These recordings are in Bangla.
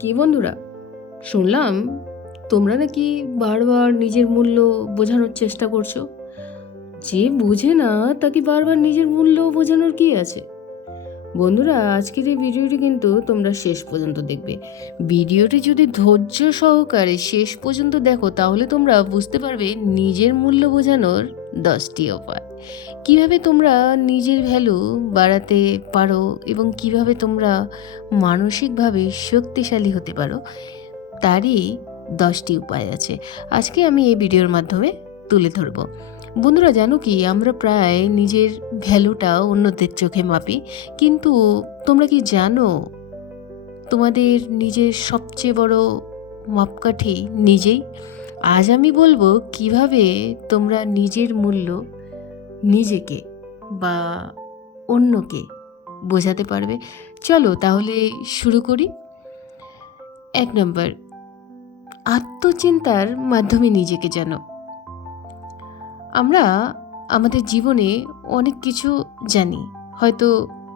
কি বন্ধুরা, শুনলাম তোমরা নাকি বারবার নিজের মূল্য বোঝানোর চেষ্টা করছো। যে বোঝে না তাকে বারবার নিজের মূল্য বোঝানোর কি আছে? বন্ধুরা, আজকের এই ভিডিওটি কিন্তু তোমরা শেষ পর্যন্ত দেখবে। ভিডিওটি যদি ধৈর্য সহকারে শেষ পর্যন্ত দেখো তাহলে তোমরা বুঝতে পারবে নিজের মূল্য বোঝানোর 10টি উপায়। কিভাবে তোমরা নিজের ভ্যালু বাড়াতে পারো এবং কিভাবে তোমরা মানসিকভাবে শক্তিশালী হতে পারো, তারই 10টি উপায় আছে। আজকে আমি এই ভিডিওর মাধ্যমে তুলে ধরব। বন্ধুরা, জানো কি, আমরা প্রায় নিজের ভ্যালুটা অন্যদের চোখে মাপি, কিন্তু তোমরা কি জানো তোমাদের নিজের সবচেয়ে বড় মাপকাঠি নিজেই? আজ আমি বলবো কিভাবে তোমরা নিজের মূল্য নিজেকে বা অন্যকে বোঝাতে পারবে। চলো তাহলে শুরু করি। 1 নম্বর, আত্মচিন্তার মাধ্যমে নিজেকে জানো। আমরা আমাদের জীবনে অনেক কিছু জানি, হয়তো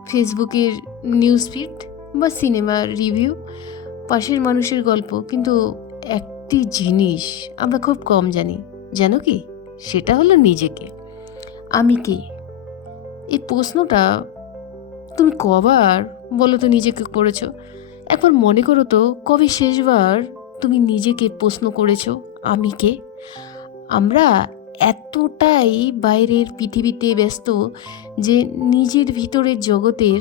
ফেসবুকের নিউজ ফিড বা সিনেমার রিভিউ, পাশের মানুষের গল্প, কিন্তু একটি জিনিস আমরা খুব কম জানি। জানো কি? সেটা হলো নিজেকে। আমি কে? এই প্রশ্নটা তুমি কবার বলো তো নিজেকে করেছো? একবার মনে করো তো, কবে শেষবার তুমি নিজেকে প্রশ্ন করেছো আমি কে? আমরা এতটাই বাইরের পৃথিবীতে ব্যস্ত যে নিজের ভিতরের জগতের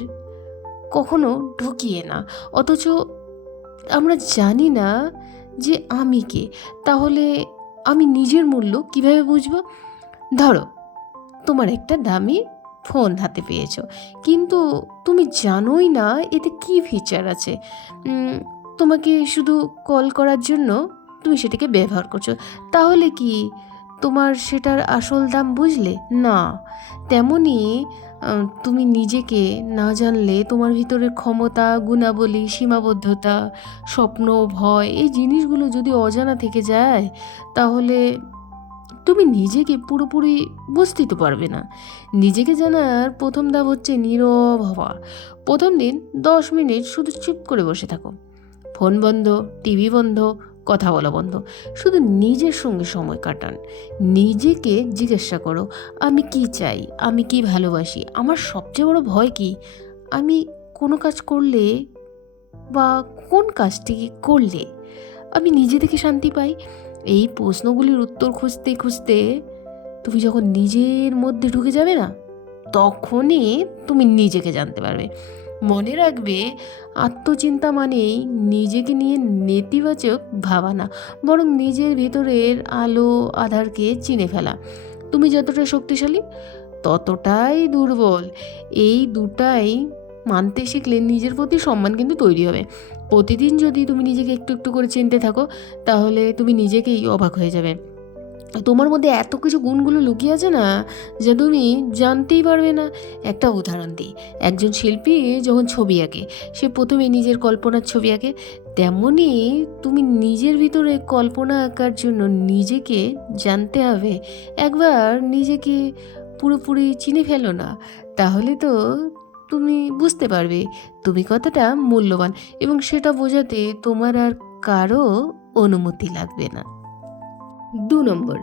কখনো ঢুকিয়ে না, অথচ আমরা জানি না যে আমি কে। তাহলে আমি নিজের মূল্য কিভাবে বুঝবো? ধরো, তোমার একটা দামি ফোন হাতে পেয়েছো, কিন্তু তুমি জানোই না এতে কি ফিচার আছে। তোমাকে শুধু কল করার জন্য তুমি সেটাকে ব্যবহার করছো। তাহলে কি তোমার সেটার আসল দাম বুঝলে? না। তেমনি তুমি নিজেকে না জানলে তোমার ভিতরের ক্ষমতা, গুণাবলী, সীমাবদ্ধতা, স্বপ্ন, ভয়, এই জিনিসগুলো যদি অজানা থেকে যায়, তাহলে তুমি নিজেকে পুরোপুরি বুঝতেই তো পারবে না। নিজেকে জানার প্রথম ধাপ হচ্ছে নীরব হওয়া। প্রথম দিন 10 মিনিট শুধু চুপ করে বসে থাকো। ফোন বন্ধ, টিভি বন্ধ, কথা বলা বন্ধ। শুধু নিজের সঙ্গে সময় কাটান। নিজেকে জিজ্ঞাসা করো, আমি কি চাই, আমি কি ভালোবাসি, আমার সবচেয়ে বড় ভয় কি, আমি কোনো কাজ করলে বা কোন কাজটি করলে আমি নিজে থেকে শান্তি পাই। এই প্রশ্নগুলির উত্তর খুঁজতে খুঁজতে তুমি যখন নিজের মধ্যে ঢুকে যাবে না, তখনই তুমি নিজেকে জানতে পারবে। মনে রাখবে, আত্মচিন্তা মানেই নিজেকে নিয়ে নেতিবাচক ভাবা না, বরং নিজের ভেতরের আলো আধারকে চিনে ফেলা। তুমি যতটা শক্তিশালী ততটাই দুর্বল, এই দুটাই মানতে শিখলে নিজের প্রতি সম্মান কিন্তু তৈরি হবে। প্রতিদিন যদি তুমি নিজেকে একটু একটু করে চিনতে থাকো, তাহলে তুমি নিজেকেই অবাক হয়ে যাবে। তোমার মধ্যে এত কিছু গুণগুলো লুকিয়ে আছে না, যা তুমি জানতেই পারবে না। একটা উদাহরণ দিই। একজন শিল্পী যখন ছবি আঁকে, সে প্রথমে নিজের কল্পনার ছবি আঁকে। তেমনই তুমি নিজের ভিতরে কল্পনা আঁকার জন্য নিজেকে জানতে হবে। একবার নিজেকে পুরোপুরি চিনে ফেলো না, তাহলে তো তুমি বুঝতে পারবে তুমি কতটা মূল্যবান, এবং সেটা বোঝাতে তোমার আর কারো অনুমতি লাগবে না। 2 নম্বর,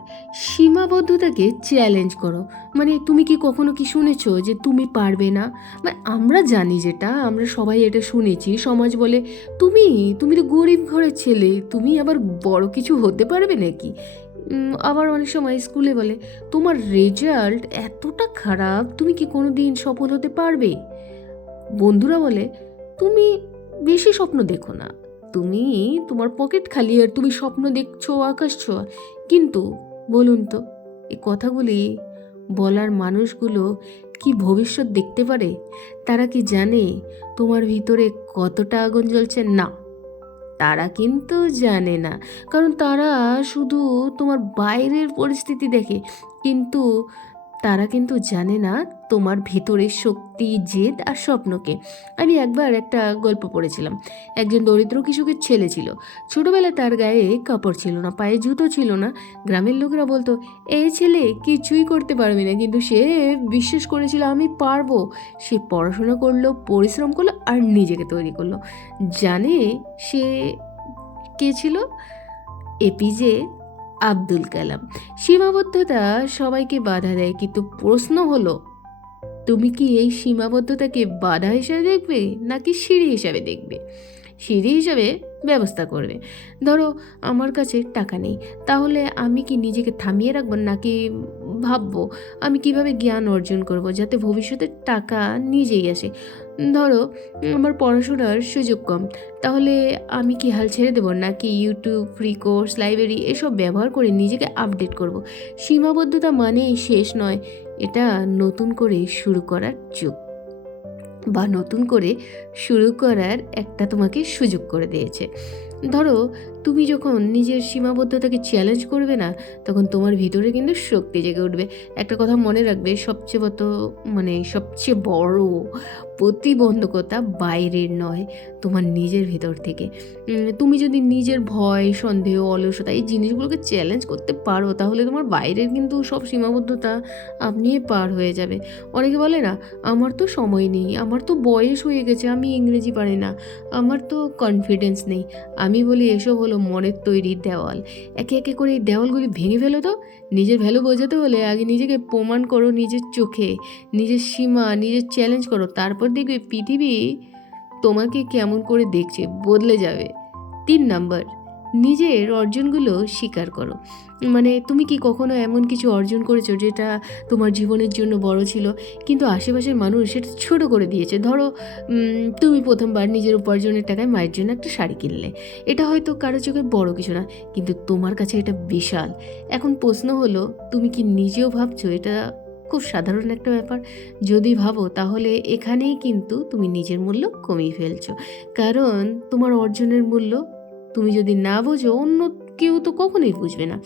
সীমাবদ্ধতাকে চ্যালেঞ্জ করো। মানে তুমি কি কখনো কি শুনেছো যে তুমি পারবে না? মানে আমরা জানি, যেটা আমরা সবাই এটা শুনেছি, সমাজ বলে তুমি তুমি তো গরিব ঘরের ছেলে, তুমি আবার বড় কিছু হতে পারবে নাকি? আবার অনেক সময় স্কুলে বলে তোমার রেজাল্ট এতটা খারাপ, তুমি কি কোনো দিন সফল হতে পারবে? বন্ধুরা বলে তুমি বেশি স্বপ্ন দেখো না, তুমি তোমার পকেট খালি আর তুমি স্বপ্ন দেখছো আকাশ ছোঁয়া। কিন্তু বলুন তো, এই কথাগুলি বলার মানুষগুলো কি ভবিষ্যৎ দেখতে পারে? তারা কি জানে তোমার ভিতরে কতটা আগুন জ্বলছে? না, তারা কিন্তু জানে না, কারণ তারা শুধু তোমার বাইরের পরিস্থিতি দেখে, কিন্তু তারা কিন্তু জানে না তোমার ভেতরের শক্তি, জেদ আর স্বপ্নকে। আমি একবার একটা গল্প পড়েছিলাম। একজন দরিদ্র কৃষকের ছেলে ছিল। ছোটবেলায় তার গায়ে কাপড় ছিল না, পায়ে জুতো ছিল না। গ্রামের লোকেরা বলতো, এই ছেলে কিছুই করতে পারবে না, কিন্তু সে বিশ্বাস করেছিল আমি পারবো। সে পড়াশোনা করলো, পরিশ্রম করলো আর নিজেকে তৈরি করলো। জানে সে কে ছিল? এপিজে আব্দুল কালাম। সীমাবদ্ধতা সবাইকে বাধা দেয়, কিন্তু প্রশ্ন হলো, তুমি কি এই সীমাবদ্ধতাকে বাধা হিসাবে দেখবে নাকি সিঁড়ি হিসাবে দেখবে? সিঁড়ি হিসাবে ব্যবস্থা করবে। ধরো আমার কাছে টাকা নেই, তাহলে আমি কি নিজেকে থামিয়ে রাখবো, নাকি ভাববো আমি কিভাবে জ্ঞান অর্জন করব যাতে ভবিষ্যতে টাকা নিজেই আসে? ধরো আমার পড়াশোনার সুযোগ কম, তাহলে আমি কি হাল ছেড়ে দেবো, নাকি ইউটিউব, ফ্রি কোর্স, লাইব্রেরি এসব ব্যবহার করে নিজেকে আপডেট করব? সীমাবদ্ধতা মানেই শেষ নয়, এটা নতুন করে শুরু করার যুগ, বা নতুন করে শুরু করার একটা তোমাকে সুযোগ করে দিয়েছে। ধরো তুমি যখন নিজের সীমাবদ্ধতাকে চ্যালেঞ্জ করবে না, তখন তোমার ভিতরে কিন্তু শক্তি জেগে উঠবে। একটা কথা মনে রাখবে, সবচেয়ে বড় প্রতিবন্ধকতা বাইরের নয়, তোমার নিজের ভিতর থেকে। তুমি যদি নিজের ভয়, সন্দেহ, অলসতা এই জিনিসগুলোকে চ্যালেঞ্জ করতে পারো, তাহলে তোমার বাইরের কিন্তু সব সীমাবদ্ধতা আপনিই পার হয়ে যাবে। অনেকে বলে না, আমার তো সময় নেই, আমার তো বয়স হয়ে গেছে, আমি ইংরেজি পারি না, আমার তো কনফিডেন্স নেই। আমি বলি, এসব হলো মনের তৈরি দেওয়াল। একে একে করে এই দেওয়ালগুলি ভেঙে ফেলো তো। নিজের ভ্যালু বোঝাতে হলে আগে নিজেকে প্রমাণ করো, নিজের চোখে নিজের সীমা, নিজের চ্যালেঞ্জ করো। তারপর দেখবে পৃথিবী তোমাকে কেমন করে দেখছে, বদলে যাবে। 3 নাম্বার, নিজের অর্জনগুলো স্বীকার করো। তুমি কি কখনো এমন কিছু অর্জন করেছো যেটা তোমার জীবনের জন্য বড় ছিল, কিন্তু আশেপাশের মানুষ সেটা ছোট করে দিয়েছে? ধরো তুমি প্রথমবার নিজের উপার্জনের টাকায় মায়ের জন্য একটা শাড়ি কিনলে। এটা হয়তো কারো চোখে বড় কিছু না, কিন্তু তোমার কাছে এটা বিশাল। এখন প্রশ্ন হলো, তুমি কি নিজেও ভাবছো এটা খুব সাধারণ একটা ব্যাপার? যদি ভাবো, তাহলে এখানেই কিন্তু তুমি নিজের মূল্য কমিয়ে ফেলছো। কারণ তোমার অর্জনের মূল্য তুমি যদি না বোঝো, অন্য কেউ তো কখনোই বুঝবে না।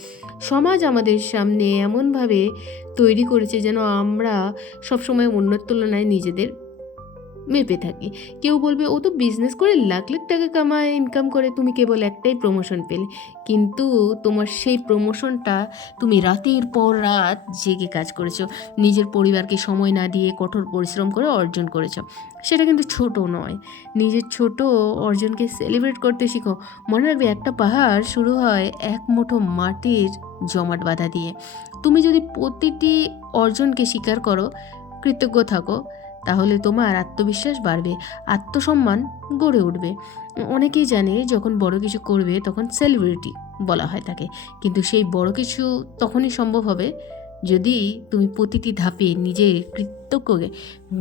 সমাজ আমাদের সামনে এমনভাবে তৈরি করেছে যেন আমরা সবসময় অন্যের তুলনায় নিজেদের মেপে থাকি। কেউ বলবে, ও তো বিজনেস করে লাখ লাখ টাকা কামায়, ইনকাম করে, তুমি কেবল একটাই প্রমোশন পেলে। কিন্তু তোমার সেই প্রমোশনটা তুমি রাতের পর রাত জেগে কাজ করেছো, নিজের পরিবারকে সময় না দিয়ে কঠোর পরিশ্রম করে অর্জন করেছো। সেটা কিন্তু ছোট নয়। নিজের ছোট অর্জনকে সেলিব্রেট করতে শিখো। মনে রাখবে, একটা পাহাড় শুরু হয় এক মুঠো মাটির জমাট বাঁধা দিয়ে। তুমি যদি প্রতিটি অর্জনকে স্বীকার করো, কৃতজ্ঞ থাকো, তাহলে তোমার আত্মবিশ্বাস বাড়বে, আত্মসম্মান গড়ে উঠবে। অনেকেই জানে যখন বড় কিছু করবে তখন সেলিব্রিটি বলা হয় তাকে, কিন্তু সেই বড় কিছু তখনই সম্ভব হবে যদি তুমি প্রতিটি ধাপে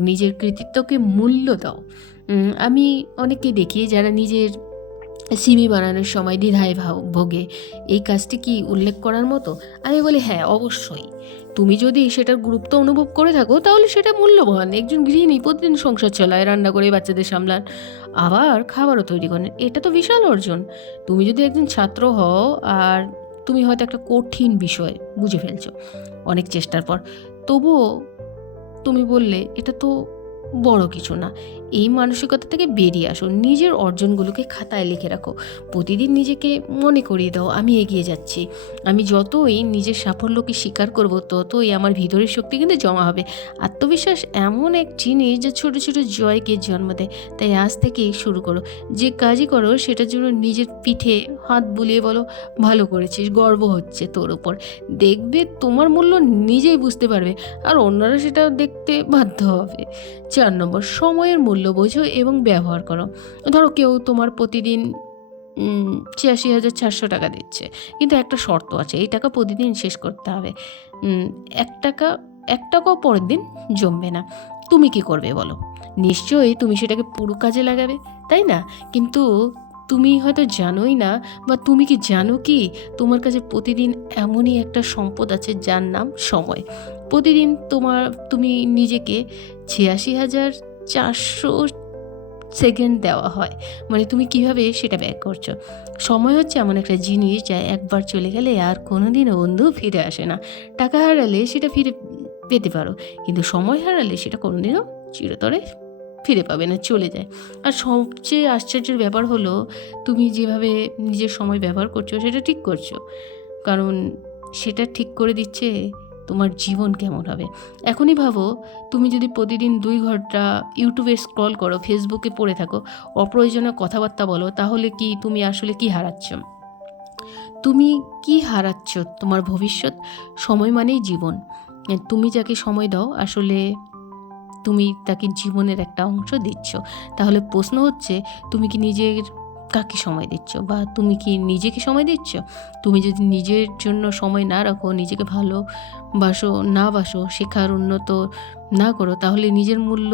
নিজের কৃতিত্বকে মূল্য দাও। আমি অনেককে দেখি যারা নিজের সিভি বানানোর সময় দ্বিধায় ভোগে, এই কাজটি কি উল্লেখ করার মতো? আমি বলি, হ্যাঁ অবশ্যই। তুমি যদি সেটার গুরুত্ব অনুভব করে থাকো, তাহলে সেটা মূল্যবান। একজন গৃহিণী প্রতিদিন সংসার চালায়, রান্না করে, বাচ্চাদের সামলান, আবার খাবারও তৈরি করেন, এটা তো বিশাল অর্জন। তুমি যদি একজন ছাত্র হও আর তুমি হয়তো একটা কঠিন বিষয় বুঝে ফেলছো অনেক চেষ্টার পর, তবুও তুমি বললে এটা তো বড় কিছু না, এই মানসিকতা থেকে বেরিয়ে আসো। নিজের অর্জনগুলোকে খাতায় লিখে রাখো। প্রতিদিন নিজেকে মনে করিয়ে দাও, আমি এগিয়ে যাচ্ছি। আমি যতই নিজের সাফল্যকে স্বীকার করব, ততই আমার ভিতরের শক্তি কিন্তু জমা হবে। আত্মবিশ্বাস এমন এক জিনিস যা ছোটো ছোটো জয়কে জন্ম দেয়। তাই আজ থেকেই শুরু করো। যে কাজই করো সেটার জন্য নিজের পিঠে হাত বুলিয়ে বলো, ভালো করেছিস, গর্ব হচ্ছে তোর ওপর। দেখবে তোমার মূল্য নিজেই বুঝতে পারবে, আর অন্যরা সেটা দেখতে বাধ্য হবে। 4 নম্বর, সময়ের মূল্য বোঝো এবং ব্যবহার করো। ধরো কেউ তোমার প্রতিদিন ৮৬,৪০০ টাকা দিচ্ছে, কিন্তু একটা শর্ত আছে, এই টাকা প্রতিদিন শেষ করতে হবে। ১ টাকাও পরের দিন জমবে না। তুমি কি করবে বলো? নিশ্চয়ই তুমি সেটাকে পুরো কাজে লাগাবে, তাই না? কিন্তু তুমি হয়তো জানোই না, বা তুমি কি জানো কি, তোমার কাছে প্রতিদিন এমনই একটা সম্পদ আছে যার নাম সময়। প্রতিদিন তুমি নিজেকে ৮৬,৪০০ সেকেন্ড দেওয়া হয়। তুমি কিভাবে সেটা ব্যয় করছো? সময় হচ্ছে এমন একটা জিনিস যা একবার চলে গেলে আর কোনোদিনও বন্ধু ফিরে আসে না। টাকা হারালে সেটা ফিরে পেতে পারো, কিন্তু সময় হারালে সেটা কোনোদিনও চিরতরে ফিরে পাবে না, চলে যায়। আর সবচেয়ে আশ্চর্যের ব্যাপার হলো, তুমি যেভাবে নিজের সময় ব্যবহার করছো সেটা ঠিক করছো, কারণ সেটা ঠিক করে দিচ্ছে তোমার জীবন কেমন হবে। এখনই ভাবো, তুমি যদি প্রতিদিন 2 ঘন্টা ইউটিউবে স্ক্রল করো, ফেসবুকে পড়ে থাকো, অপ্রয়োজনীয় কথাবার্তা বলো, তাহলে কি তুমি আসলে কি হারাচ্ছ? তুমি কি হারাচ্ছ? তোমার ভবিষ্যৎ। সময় মানেই জীবন। তুমি যাকে সময় দাও, আসলে তুমি তাকে জীবনের একটা অংশ দিচ্ছ। তাহলে প্রশ্ন হচ্ছে, তুমি কি নিজের কাকে সময় দিচ্ছ, বা তুমি কি নিজেকে সময় দিচ্ছ? তুমি যদি নিজের জন্য সময় না রাখো, নিজেকে না বাসো, শেখার উন্নত না করো, তাহলে নিজের মূল্য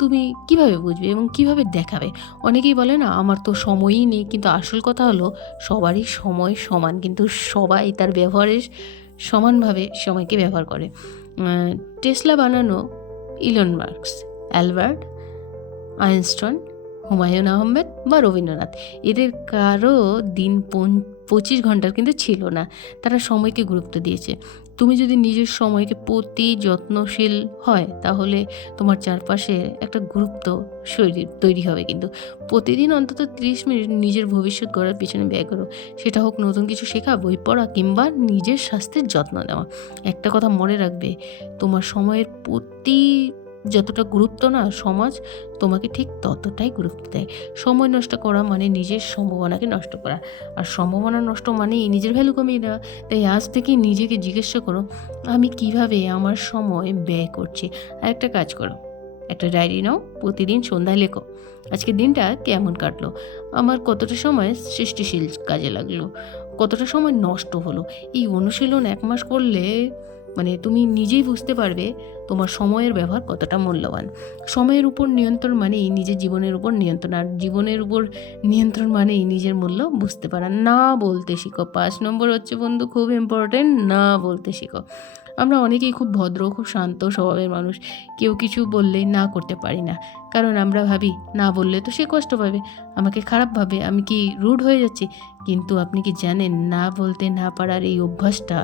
তুমি কিভাবে বুঝবে এবং কিভাবে দেখাবে? অনেকেই বলে না, আমার তো সময়ই নেই, কিন্তু আসল কথা হলো সবারই সময় সমান, কিন্তু সবাই তার ব্যবহারের সমানভাবে সময়কে ব্যবহার করে। টেসলা বানানো Elon Musk, Albert Einstein, Humayun Ahmed বা রবীন্দ্রনাথ, এদের কারো দিন 25 ঘন্টার কিন্তু ছিল না। তারা সময়কে গুরুত্ব দিয়েছে। তুমি যদি নিজের সময়কে প্রতি যত্নশীল হয়, তাহলে তোমার চারপাশে একটা গুরুত্ব শরীর তৈরি হবে। কিন্তু প্রতিদিন অন্তত 30 মিনিট নিজের ভবিষ্যৎ গড়ার পিছনে ব্যয় করো। সেটা হোক নতুন কিছু শেখা, বই পড়া, কিংবা নিজের স্বাস্থ্যের যত্ন নেওয়া। একটা কথা মনে রাখবে, তোমার সময়ের প্রতি যতটা গুরুত্ব না, সমাজ তোমাকে ঠিক ততটাই গুরুত্ব দেয়। সময় নষ্ট করা মানে নিজের সম্ভাবনাকে নষ্ট করা, আর সম্ভাবনা নষ্ট মানেই নিজের ভ্যালু কমিয়ে দেওয়া। তাই আজ থেকে নিজেকে জিজ্ঞাসা করো, আমি কিভাবে আমার সময় ব্যয় করছি। আর একটা কাজ করো, একটা ডায়েরি নাও, প্রতিদিন সন্ধ্যায় লেখো, আজকের দিনটা কেমন কাটলো, আমার কতটা সময় সৃষ্টিশীল কাজে লাগলো, কতটা সময় নষ্ট হলো। এই অনুশীলন 1 মাস করলে তুমি নিজেই বুঝতে পারবে তোমার সময়ের ব্যবহার কতটা মূল্যবান। সময়ের উপর নিয়ন্ত্রণ মানেই নিজের জীবনের উপর নিয়ন্ত্রণ, আর জীবনের উপর নিয়ন্ত্রণ মানেই নিজের মূল্য বুঝতে পারা। না বলতে শিখো। 5 নম্বর হচ্ছে বন্ধু, খুব ইম্পর্টেন্ট, না বলতে শিখো। আমরা অনেকেই খুব ভদ্র, খুব শান্ত স্বভাবের মানুষ। কেউ কিছু বললেই না করতে পারি না, কারণ আমরা ভাবি না বললে তো সে কষ্ট পাবে, আমাকে খারাপ ভাবে, আমি কি রুড হয়ে যাচ্ছি। কিন্তু আপনি কি জানেন, না বলতে না পারার এই অভ্যাসটা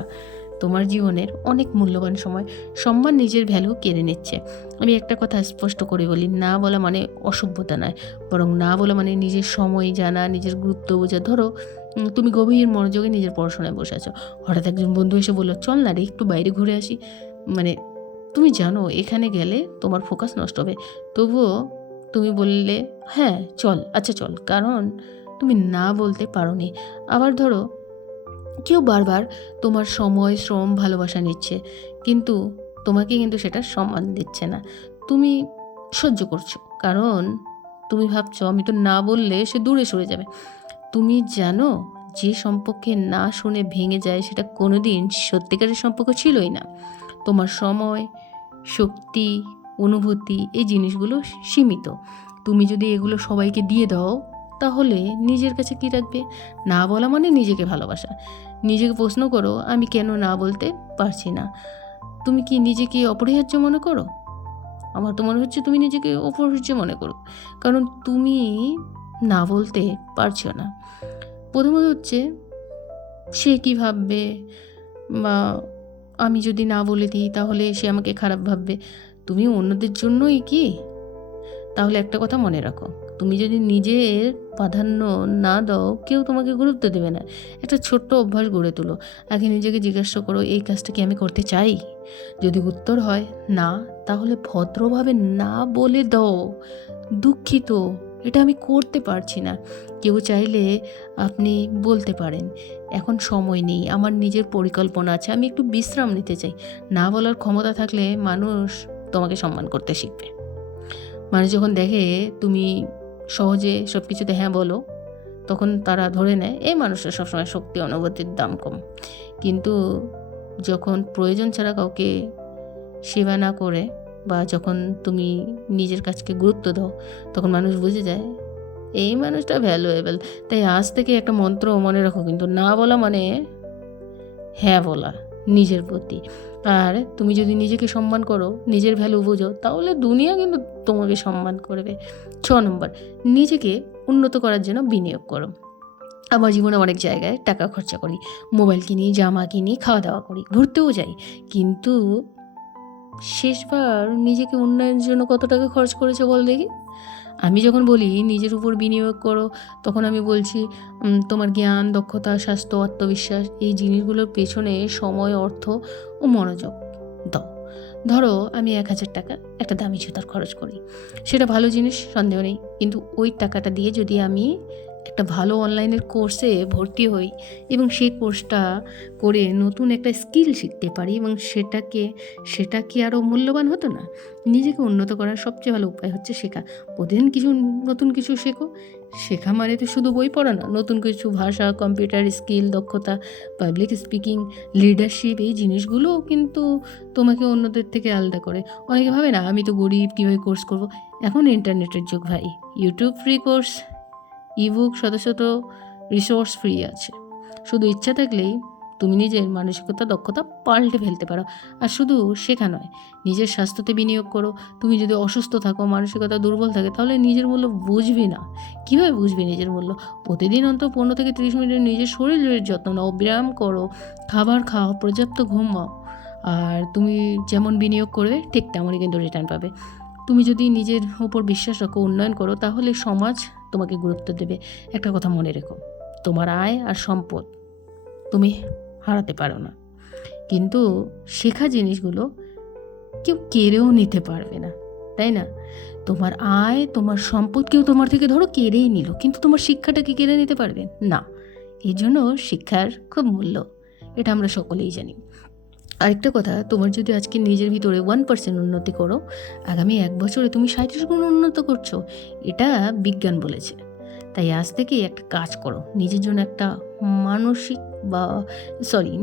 তোমার জীবনের অনেক মূল্যবান সময়, সম্মান, নিজের ভ্যালু কেড়ে নিচ্ছে। আমি একটা কথা স্পষ্ট করে বলি, না বলা মানে অসভ্যতা নয়, বরং না বলা মানে নিজের সময় জানা, নিজের গুরুত্ব বোঝা। ধরো তুমি গভীর মনোযোগে নিজের পড়াশোনায় বসে আছো, হঠাৎ একজন বন্ধু এসে বললো, চল না রে একটু বাইরে ঘুরে আসি। মানে তুমি জানো এখানে গেলে তোমার ফোকাস নষ্ট হবে, তবুও তুমি বললে হ্যাঁ চল, আচ্ছা চল, কারণ তুমি না বলতে পারোনি। আবার ধরো কেউ বারবার তোমার সময়, শ্রম, ভালোবাসা নিচ্ছে, কিন্তু তোমাকে কিন্তু সেটা সম্মান দিচ্ছে না। তুমি সহ্য করছো, কারণ তুমি ভাবছো আমি তো না বললে সে দূরে সরে যাবে। তুমি জানো, যে সম্পর্কে না শুনে ভেঙে যায়, সেটা কোনোদিন সত্যিকারের সম্পর্ক ছিলই না। তোমার সময়, শক্তি, অনুভূতি, এই জিনিসগুলো সীমিত। তুমি যদি এগুলো সবাইকে দিয়ে দাও, তাহলে নিজের কাছে কী রাখবে? না বলা মানে নিজেকে ভালোবাসা। নিজেকে প্রশ্ন করো, আমি কেন না বলতে পারছি না? তুমি কি নিজেকে অপরিহার্য মনে করো? আমার তো মনে হচ্ছে তুমি নিজেকে অপরিহার্য মনে করো, কারণ তুমি না বলতে পারছো না। প্রথমত হচ্ছে, সে কী ভাববে, বা আমি যদি না বলে দিই তাহলে সে আমাকে খারাপ ভাববে। তুমি অন্যদের জন্যই কি? তাহলে একটা কথা মনে রাখো, তুমি যদি নিজের প্রাধান্য না দাও, কেউ তোমাকে গুরুত্ব দেবে না। একটা ছোট্ট অভ্যাস গড়ে তোলো। আগে নিজেকে জিজ্ঞাসা করো, এই কাজটা কি আমি করতে চাই? যদি উত্তর হয় না, তাহলে ভদ্রভাবে না বলে দাও, দুঃখিত, এটা আমি করতে পারছি না। কেউ চাইলে আপনি বলতে পারেন, এখন সময় নেই, আমার নিজের পরিকল্পনা আছে, আমি একটু বিশ্রাম নিতে চাই। না বলার ক্ষমতা থাকলে মানুষ তোমাকে সম্মান করতে শিখবে। মানুষ যখন দেখে তুমি সহজে সব কিছুতে হ্যাঁ বলো, তখন তারা ধরে নেয় এই মানুষের সবসময় শক্তি, অনুভূতির দাম কম। কিন্তু যখন প্রয়োজন ছাড়া কাউকে সেবা না করে, বা যখন তুমি নিজের কাজকে গুরুত্ব দাও, তখন মানুষ বুঝে যায় এই মানুষটা ভ্যালুয়েবল। তাই আজ থেকে একটা মন্ত্র মনে রাখো, কিন্তু না বলা মানে হ্যাঁ বলা নিজের প্রতি। আর তুমি যদি নিজেকে সম্মান করো, নিজের ভ্যালু বোঝো, তাহলে দুনিয়া কিন্তু তোমাকে সম্মান করবে। 6 নম্বর, নিজেকে উন্নত করার জন্য বিনিয়োগ করো। আমার জীবনে অনেক জায়গায় টাকা খরচা করি, মোবাইল কিনি, জামা কিনি, খাওয়া দাওয়া করি, ঘুরতেও যাই, কিন্তু শেষবার নিজেকে উন্নয়নের জন্য কত টাকা খরচ করেছো বল দেখি? আমি যখন বলি নিজের উপর বিনিয়োগ করো, তখন আমি বলছি তোমার জ্ঞান, দক্ষতা, স্বাস্থ্য, আত্মবিশ্বাস এই জিনিসগুলোর পেছনে সময়, অর্থ ও মনোযোগ দাও। ধরো আমি ১,০০০ টাকা একটা দামি জুতার খরচ করি। সেটা ভালো জিনিস, সন্দেহ নেই। কিন্তু ওই টাকাটা দিয়ে যদি আমি একটা ভালো অনলাইনের কোর্সে ভর্তি হই এবং সেই কোর্সটা করে নতুন একটা স্কিল শিখতে পারি এবং সেটা কি আরও মূল্যবান হতো না? নিজেকে উন্নত করার সবচেয়ে ভালো উপায় হচ্ছে শেখা। প্রতিদিন নতুন কিছু শেখো। শেখা মানে তো শুধু বই পড়া না, নতুন কিছু ভাষা, কম্পিউটার স্কিল, দক্ষতা, পাবলিক স্পিকিং, লিডারশিপ এই জিনিসগুলোও কিন্তু তোমাকে অন্যদের থেকে আলাদা করে। অনেকে ভাবে না আমি তো গরিব, কীভাবে কোর্স করব? এখন ইন্টারনেটের যুগ ভাই। ইউটিউব ফ্রি কোর্স, ইবুক, শত শত রিসোর্স ফ্রি আছে। শুধু ইচ্ছা থাকলেই তুমি নিজের মানসিকতা, দক্ষতা পাল্টে ফেলতে পারো। আর শুধু শেখা নয়, নিজের স্বাস্থ্যতে বিনিয়োগ করো। তুমি যদি অসুস্থ থাকো, মানসিকতা দুর্বল থাকে, তাহলে নিজের মূল্য বুঝবে না। কীভাবে বুঝবে নিজের মূল্য? প্রতিদিন অন্তত ১৫ থেকে ৩০ মিনিট নিজের শরীরের যত্ন নাও, ব্যায়াম করো, খাবার খাও, পর্যাপ্ত ঘুমাও। আর তুমি যেমন বিনিয়োগ করবে ঠিক তেমনই কিন্তু রিটার্ন পাবে। তুমি যদি নিজের ওপর বিশ্বাস রাখো, উন্নয়ন করো, তাহলে সমাজ তোমাকে গুরুত্ব দেবে। একটা কথা মনে রেখো, তোমার আয় আর সম্পদ তুমি হারাতে পারো না, কিন্তু শেখা জিনিসগুলো কেউ কেড়েও নিতে পারবে না, তাই না? তোমার আয়, তোমার সম্পদ কেউ তোমার থেকে ধরো কেড়েই নিল, কিন্তু তোমার শিক্ষাটাকে কেড়ে নিতে পারবে না। এই জন্য শিক্ষার খুব মূল্য, এটা আমরা সকলেই জানি। আরেকটা কথা, তোমার যদি আজকে নিজের ভিতরে 1% উন্নতি করো, আগামী ১ বছরে তুমি ৩৭ গুণ উন্নত করছো, এটা বিজ্ঞান বলেছে। তাই আজ থেকেই একটা কাজ করো, নিজের জন্য একটা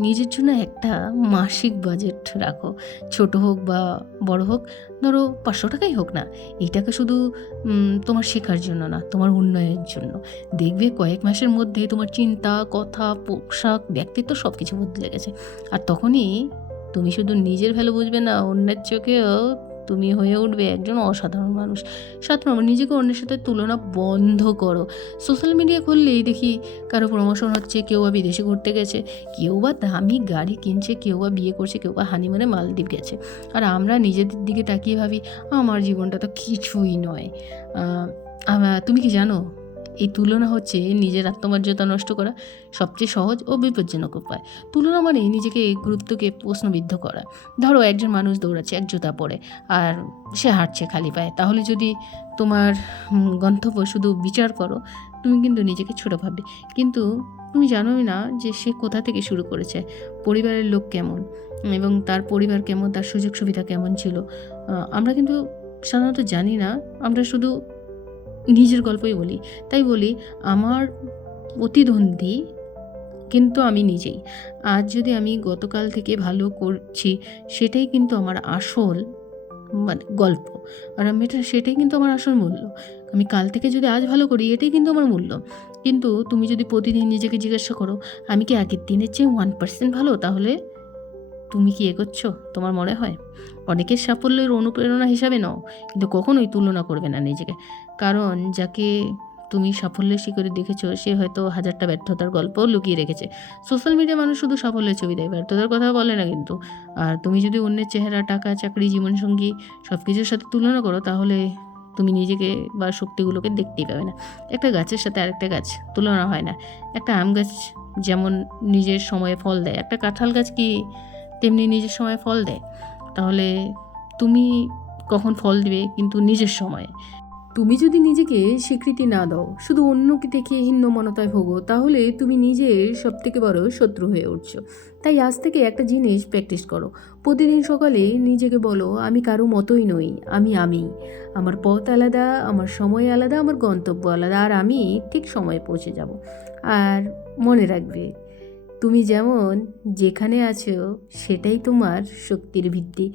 নিজের জন্য একটা মাসিক বাজেট রাখো। ছোট হোক বা বড় হোক, ধরো ৫০০ টাকাই হোক না। এই টাকা শুধু তোমার শেখার জন্য না, তোমার উন্নয়নের জন্য। দেখবে কয়েক মাসের মধ্যেই তোমার চিন্তা, কথা, পোশাক, ব্যক্তিত্ব সব কিছু বদলে গেছে। আর তখনই তুমি শুধু নিজের ভ্যালু বুঝবে না, অন্যের চোখেও তুমি হয়ে উঠবে একজন অসাধারণ মানুষ। ৭ নম্বর, নিজেকে অন্যের সাথে তুলনা বন্ধ করো। সোশ্যাল মিডিয়া খুললেই দেখি কারো প্রমোশন হচ্ছে, কেউ বা বিদেশে ঘুরতে গেছে, কেউ বা দামি গাড়ি কিনছে, কেউ বা বিয়ে করছে, কেউ বা হানিমুনে মালদ্বীপ গেছে। আর আমরা নিজেদের দিকে তাকিয়ে ভাবি আমার জীবনটা তো কিছুই নয়। তুমি কি জানো, এই তুলনা হচ্ছে নিজের আত্মমর্যাদা নষ্ট করা সবচেয়ে সহজ ও বিপজ্জনক উপায়। তুলনা মানে নিজেকে গুরুত্বকে প্রশ্নবিদ্ধ করা। ধরো একজন মানুষ দৌড়াচ্ছে এক জুতা পরে, আর সে হাঁটছে খালি পায়ে। তাহলে যদি তোমার গন্তব্য শুধু বিচার করো, তুমি কিন্তু নিজেকে ছোটো ভাববে। কিন্তু তুমি জানোই না যে সে কোথা থেকে শুরু করেছে, পরিবারের লোক কেমন এবং তার পরিবার কেমন, তার সুযোগ সুবিধা কেমন ছিল। আমরা কিন্তু সাধারণত জানি না, আমরা শুধু নিজের গল্পই বলি। তাই বলি, আমার প্রতিদ্বন্দ্বী কিন্তু আমি নিজেই। আজ যদি আমি গতকাল থেকে ভালো করছি, সেটাই কিন্তু আমার আসল গল্প। আর সেটাই কিন্তু আমার আসল মূল্য। আমি কাল থেকে যদি আজ ভালো করি, এটাই কিন্তু আমার মূল্য। কিন্তু তুমি যদি প্রতিদিন নিজেকে জিজ্ঞাসা করো আমি কি আগের দিনের চেয়ে 1% ভালো, তাহলে তুমি কি এগোচ্ছ? তোমার মনে হয় অনেকের সাফল্যের অনুপ্রেরণা হিসাবে নাও, কিন্তু কখনোই তুলনা করবে না নিজেকে। কারণ যাকে তুমি সাফল্যের শিখরে দেখেছো, সে হয়তো ১০০০টা ব্যর্থতার গল্পও লুকিয়ে রেখেছে। সোশ্যাল মিডিয়া মানুষ শুধু সাফল্যের ছবি দেয়, ব্যর্থতার কথা বলে না কিন্তু। আর তুমি যদি অন্যের চেহারা, টাকা, চাকরি, জীবনসঙ্গী সব কিছুর সাথে তুলনা করো, তাহলে তুমি নিজেকে বা শক্তিগুলোকে দেখতেই পাবে না। একটা গাছের সাথে আরেকটা গাছ তুলনা হয় না। একটা আম গাছ যেমন নিজের সময়ে ফল দেয়, একটা কাঁঠাল গাছ কি তেমনি নিজের সময় ফল দেয়? তাহলে তুমি কখন ফল দিবে? কিন্তু নিজের সময়ে। তুমি যদি নিজেকে স্বীকৃতি না দাও, শুধু অন্যকে দেখে হীনমন্যতায় ভোগো, তাহলে তুমি নিজের সবথেকে বড় শত্রু হয়ে উঠছো। তাই আজ থেকে একটা জিনিস প্র্যাকটিস করো। প্রতিদিন সকালে নিজেকে বলো আমি কারো মতোই নই, আমি। আমার পথ আলাদা, আমার সময় আলাদা, আমার গন্তব্য আলাদা, আর আমি ঠিক সময়ে পৌঁছে যাব। আর মনে রাখবে, তুমি যেমন যেখানে আছো সেটাই তোমার শক্তির ভিত্তি।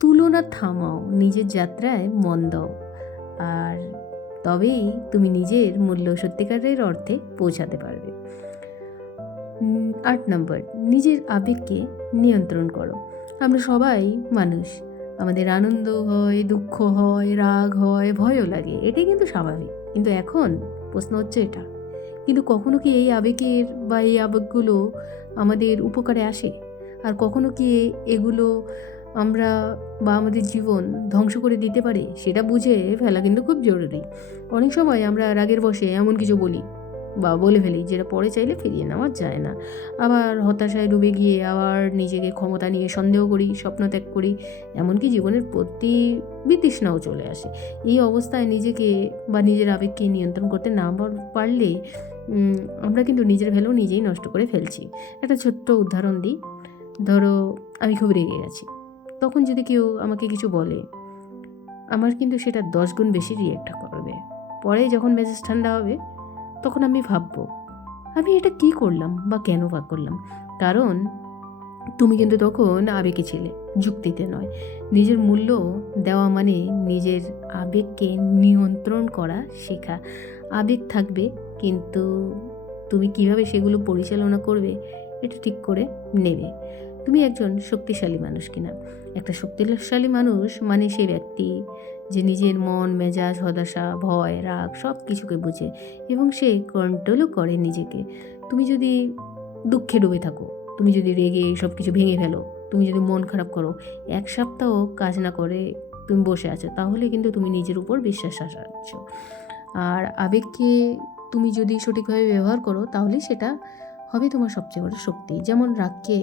তুলনা থামাও, নিজের যাত্রায় মন দাও, আর তবেই তুমি নিজের মূল্য সত্যিকারের অর্থে পৌঁছাতে পারবে। ৮ নম্বর, নিজের আবেগকে নিয়ন্ত্রণ করো। আমরা সবাই মানুষ, আমাদের আনন্দ হয়, দুঃখ হয়, রাগ হয়, ভয়ও লাগে, এটাই কিন্তু স্বাভাবিক। কিন্তু এখন প্রশ্ন হচ্ছে এটা, কিন্তু কখনো কি এই আবেগগুলো আমাদের উপকারে আসে? আর কখনো কি এগুলো আমরা বা আমাদের জীবন ধ্বংস করে দিতে পারে সেটা বুঝে ফেলা কিন্তু খুব জরুরি। অনেক সময় আমরা রাগের বশে এমন কিছু বলি বা বলে ফেলি যেটা পরে চাইলে ফিরিয়ে নেওয়া যায় না। আবার হতাশায় ডুবে গিয়ে আবার নিজেকে ক্ষমতা নিয়ে সন্দেহ করি, স্বপ্ন ত্যাগ করি, এমনকি জীবনের প্রতি বিতৃষ্ণাও চলে আসে। এই অবস্থায় নিজেকে বা নিজের আবেগকে নিয়ন্ত্রণ করতে না পারলে আমরা কিন্তু নিজের ভ্যালু নিজেই নষ্ট করে ফেলছি। একটা ছোট্ট উদাহরণ দিই। ধরো আমি খুব রেগে গেছি, তখন যদি কেউ আমাকে কিছু বলে, আমার কিন্তু সেটা 10 গুণ বেশি রিয়েক্ট করবে। পরে যখন মেজাজ ঠান্ডা হবে তখন আমি ভাববো আমি এটা কি করলাম বা কেন বা করলাম। কারণ তুমি কিন্তু তখন আবেগে ছিলে, যুক্তিতে নয়। নিজের মূল্য দেওয়া মানে নিজের আবেগকে নিয়ন্ত্রণ করা শেখা। আবেগ থাকবে, কিন্তু তুমি কিভাবে সেগুলো পরিচালনা করবে এটা ঠিক করে নেবে। তুমি একজন শক্তিশালী মানুষ কিনা। একটা শক্তিশালী মানুষ মানে সেই ব্যক্তি যে নিজের মন মেজাজ, হতাশা, ভয়, রাগ সব কিছুকে বুঝে এবং সে কন্ট্রোলও করে নিজেকে। তুমি যদি দুঃখে ডুবে থাকো, তুমি যদি রেগে সব কিছু ভেঙে ফেলো, তুমি যদি মন খারাপ করো, 1 সপ্তাহ কাজ না করে তুমি বসে আছো, তাহলে কিন্তু তুমি নিজের উপর বিশ্বাস হারাচ্ছ। আর আবেগকে তুমি যদি সঠিকভাবে ব্যবহার করো তাহলে সেটা হবে তোমার সবচেয়ে বড় শক্তি। যেমন রাগকে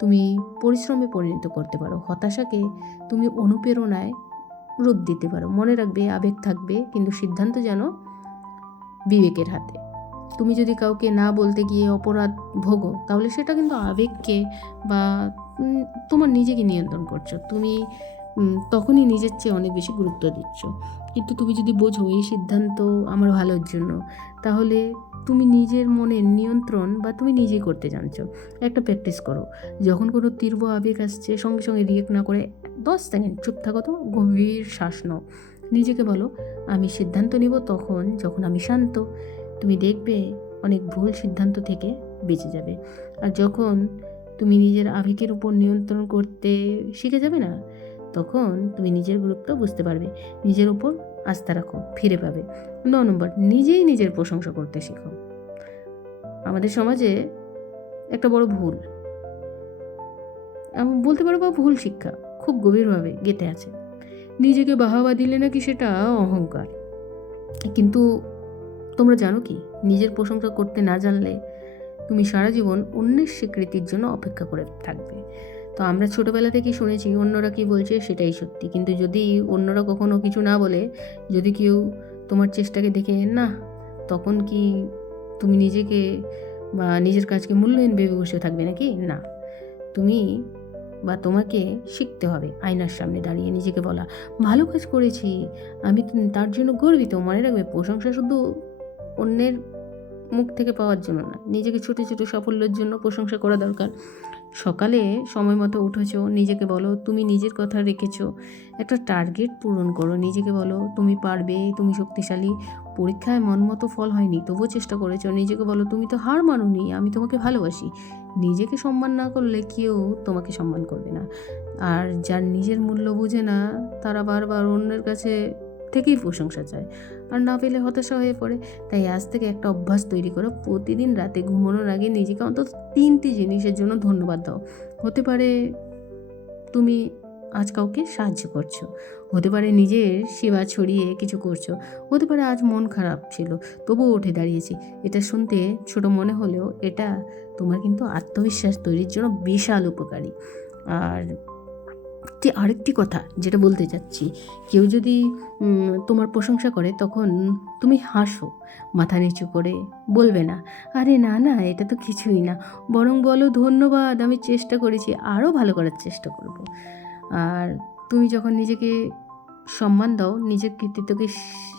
তুমি পরিশ্রমে পরিণত করতে পারো, হতাশাকে তুমি অনুপ্রেরণায় রূপ দিতে পারো। মনে রাখবে আবেগ থাকবে, কিন্তু সিদ্ধান্ত যেন বিবেকের হাতে। তুমি যদি কাউকে না বলতে গিয়ে অপরাধ ভোগো, তাহলে সেটা কিন্তু আবেগকে বা তোমার নিজেকে নিয়ন্ত্রণ করছো। তুমি তখনই নিজের চেয়ে অনেক বেশি গুরুত্ব দিচ্ছ। কিন্তু তুমি যদি বোঝো এই সিদ্ধান্ত আমার ভালোর জন্য, তাহলে তুমি নিজের মনের নিয়ন্ত্রণ বা তুমি নিজেই করতে জানছো। একটা প্র্যাকটিস করো, যখন কোনো তীব্র আবেগ আসছে সঙ্গে সঙ্গে রিয়েক্ট না করে 10 সেকেন্ড চুপ থাকো, তো গভীর শ্বাস নাও, নিজেকে বলো আমি সিদ্ধান্ত নিব তখন যখন আমি শান্ত। তুমি দেখবে অনেক ভুল সিদ্ধান্ত থেকে বেঁচে যাবে। আর যখন তুমি নিজের আবেগের উপর নিয়ন্ত্রণ করতে শিখে যাবে না, তখন তুমি নিজের গুরুত্ব বুঝতে পারবে, নিজের উপর আস্থা রাখো, ফিরে পাবে। 9 নম্বর, নিজেই নিজের প্রশংসা করতে শেখো। আমাদের সমাজে একটা বড় ভুল, আমি বলতে পারো বা ভুল শিক্ষা খুব গভীরভাবে গেঁথে আছে। নিজেকে বাহাবা দিলে নাকি সেটা অহংকার। কিন্তু তোমরা জানো কি, নিজের প্রশংসা করতে না জানলে তুমি সারা জীবন অন্যের স্বীকৃতির জন্য অপেক্ষা করে থাকবে। তো আমরা ছোটোবেলা থেকেই শুনেছি অন্যরা কি বলছে সেটাই সত্যি, কিন্তু যদি অন্যরা কখনো কিছু না বলে, যদি কেউ তোমার চেষ্টাকে দেখে না, তখন কি তুমি নিজেকে বা নিজের কাজকে মূল্যায়ন ভেবে বসে থাকবে নাকি? না, তুমি বা তোমাকে শিখতে হবে আয়নার সামনে দাঁড়িয়ে নিজেকে বলা ভালো কাজ করেছি, আমি তার জন্য গর্বিত। মনে রাখবে প্রশংসা শুধু অন্যের মুখ থেকে পাওয়ার জন্য না, নিজেকে ছোটো ছোটো সাফল্যের জন্য প্রশংসা করা দরকার। সকালে সময় মতো উঠেছো, নিজেকে বলো তুমি নিজের কথা রেখেছো। একটা টার্গেট পূরণ করো, নিজেকে বলো তুমি পারবে, তুমি শক্তিশালী। পরীক্ষায় মন মতো ফল হয়নি, তবুও চেষ্টা করেছো, নিজেকে বলো তুমি তো হার মানোনি, আমি তোমাকে ভালোবাসি। নিজেকে সম্মান না করলে কেউ তোমাকে সম্মান করবে না। আর যার নিজের মূল্য বোঝে না, তারা বারবার অন্যের কাছে থেকেই প্রশংসা চায়, আর না পেলে হতাশা হয়ে পড়ে। তাই আজ থেকে একটা অভ্যাস তৈরি করো, প্রতিদিন রাতে ঘুমানোর আগে নিজেকে অন্তত 3টি জিনিসের জন্য ধন্যবাদ দাও। হতে পারে তুমি আজ কাউকে সাহায্য করছো, হতে পারে নিজের সেবা ছড়িয়ে কিছু করছো, হতে পারে আজ মন খারাপ ছিল তবুও উঠে দাঁড়িয়েছি। এটা শুনতে ছোট মনে হলেও এটা তোমার কিন্তু আত্মবিশ্বাস তৈরির জন্য বিশাল উপকারী। আর আরেকটি কথা যেটা বলতে চাচ্ছি, কেউ যদি তোমার প্রশংসা করে তখন তুমি হাসো, মাথা নিচু করে, বলবে না আরে না না এটা তো কিছুই না, বরং বলো ধন্যবাদ, আমি চেষ্টা করেছি, আরও ভালো করার চেষ্টা করব। আর তুমি যখন নিজেকে সম্মান দাও, নিজের কৃতিত্বকে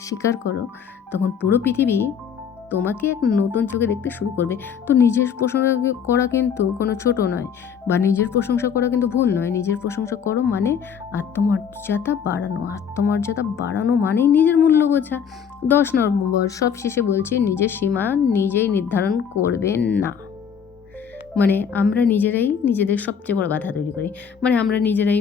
স্বীকার করো, তখন পুরো পৃথিবী তোমাকে এক নতুন চোখে দেখতে শুরু করবে। তো নিজের প্রশংসা করা কিন্তু কোনো ছোট নয়, বা নিজের প্রশংসা করা কিন্তু ভুল নয়। নিজের প্রশংসা করো মানে আত্মমর্যাদা বাড়ানো, আত্মমর্যাদা বাড়ানো মানেই নিজের মূল্য বোঝা। 10 নম্বর, সব শেষে বলছি, নিজের সীমা নিজেই নির্ধারণ করবেন না। মানে আমরা নিজেরাই নিজেদের সবচেয়ে বড় বাধা তৈরি করি। মানে আমরা নিজেরাই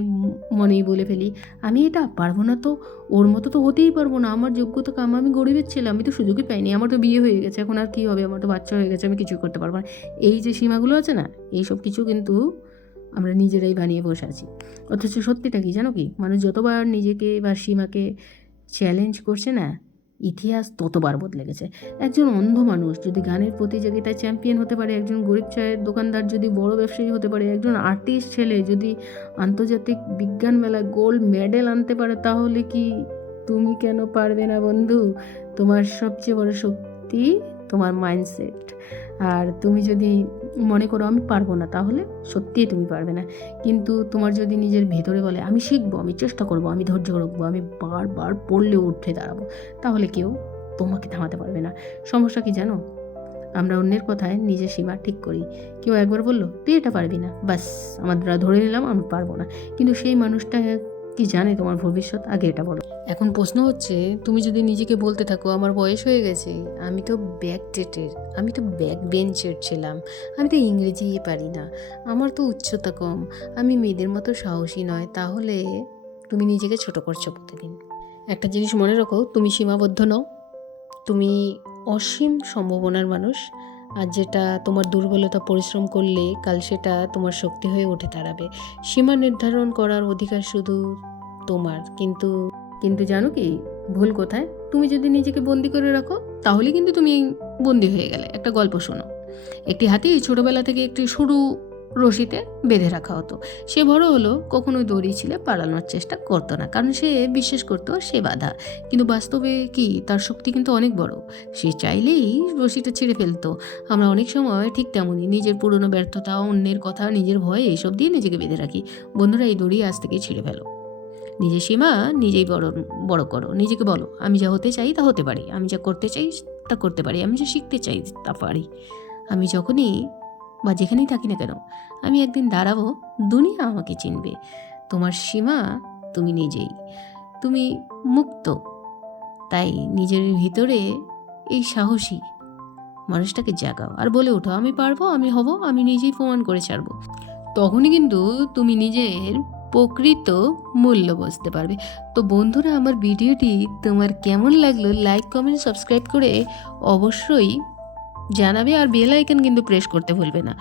মনেই বলে ফেলি আমি এটা পারবো না, তো ওর মতো তো হতেই পারবো না, আমার যোগ্যতা কম, আমি গরিবের ছেলে, আমি তো সুযোগই পাইনি, আমার তো বিয়ে হয়ে গেছে, এখন আর কী হবে, আমার তো বাচ্চা হয়ে গেছে, আমি কিছুই করতে পারবো না। এই যে সীমাগুলো আছে না, এইসব কিছু কিন্তু আমরা নিজেরাই বানিয়ে বসে আছি। অথচ সত্যিটা কি জানো কি, মানুষ যতবার নিজেকে বা সীমাকে চ্যালেঞ্জ করছে না, ইতিহাস ততবার বদলে গেছে। একজন অন্ধ মানুষ যদি গানের প্রতিযোগিতায় চ্যাম্পিয়ন হতে পারে, একজন গরিব চায়ের দোকানদার যদি বড় ব্যবসায়ী হতে পারে, একজন আর্টিস্ট ছেলে যদি আন্তর্জাতিক বিজ্ঞান মেলায় গোল্ড মেডেল আনতে পারে, তাহলে কি তুমি কেন পারবে না বন্ধু? তোমার সবচেয়ে বড় শক্তি তোমার মাইন্ডসেট। আর তুমি যদি মনে করো আমি পারবো না, তাহলে সত্যিই তুমি পারবে না। কিন্তু তোমার যদি নিজের ভেতরে বলে আমি শিখবো, আমি চেষ্টা করবো, আমি ধৈর্য রাখবো, আমি বারবার পড়লে উঠে দাঁড়াবো, তাহলে কেউ তোমাকে থামাতে পারবে না। সমস্যা কি জানো, আমরা অন্যের কথায় নিজের সীমা ঠিক করি। কেউ একবার বললো তুই এটা পারবি না, বাস আমরা ধরে নিলাম আমি পারবো না। কিন্তু সেই মানুষটা কি জানে তোমার ভবিষ্যৎ? আগে এটা বলো। এখন প্রশ্ন হচ্ছে, তুমি যদি নিজেকে বলতে থাকো আমার বয়স হয়ে গেছে, আমি তো ব্যাকডেটের, আমি তো ব্যাক বেঞ্চের ছিলাম, আমি তো ইংরেজি পারি না, আমার তো উচ্চতা কম, আমি মেয়েদের মতো সাহসী নয়, তাহলে তুমি নিজেকে ছোট করছো প্রতিদিন। একটা জিনিস মনে রাখো, তুমি সীমাবদ্ধ নও, তুমি অসীম সম্ভাবনার মানুষ। আর যেটা তোমার দুর্বলতা পরিশ্রম করলে কাল সেটা তোমার শক্তি হয়ে উঠে দাঁড়াবে। সীমা নির্ধারণ করার অধিকার শুধু তোমার। কিন্তু কিন্তু জানো কি ভুল কোথায়? তুমি যদি নিজেকে বন্দি করে রাখো, তাহলে কিন্তু তুমি বন্দি হয়ে গেলে। একটা গল্প শোনো। একটি হাতি ছোটবেলা থেকে একটি সরু রশিতে বেঁধে রাখা হতো। সে বড় হলো, কখনোই দড়ি ছিলে পালানোর চেষ্টা করতো না, কারণ সে বিশ্বাস করতো সে বাধা। কিন্তু বাস্তবে কি, তার শক্তি কিন্তু অনেক বড়। সে চাইলেই রশিটা ছিঁড়ে ফেলতো। আমরা অনেক সময় ঠিক তেমনই নিজের পুরনো ব্যর্থতা, অন্যের কথা, নিজের ভয় এইসব দিয়ে নিজেকে বেঁধে রাখি। বন্ধুরা, এই দড়ি আজ থেকে ছিঁড়ে ফেলো। নিজের সীমা নিজেই বড় করো। নিজেকে বলো আমি যা হতে চাই তা হতে পারি, আমি যা করতে চাই তা করতে পারি, আমি যা শিখতে চাই তা পারি। আমি যখনই বা যেখানেই থাকি না কেন, আমি একদিন দাঁড়াবো, দুনিয়া আমাকে চিনবে। তোমার সীমা তুমি নিজেই, তুমি মুক্ত। তাই নিজের ভিতরে এই সাহসী মানুষটাকে জাগাও আর বলে ওঠো আমি পারবো, আমি হব, আমি নিজেই প্রমাণ করে ছাড়বো। তখনই কিন্তু তুমি নিজের প্রকৃত মূল্য বুঝতে পারবে। তো বন্ধুরা, আমার ভিডিওটি তোমার কেমন লাগলো লাইক, কমেন্ট, সাবস্ক্রাইব করে অবশ্যই জানাবে। আর বেল আইকন কিন্তু প্রেস করতে ভুলবে না।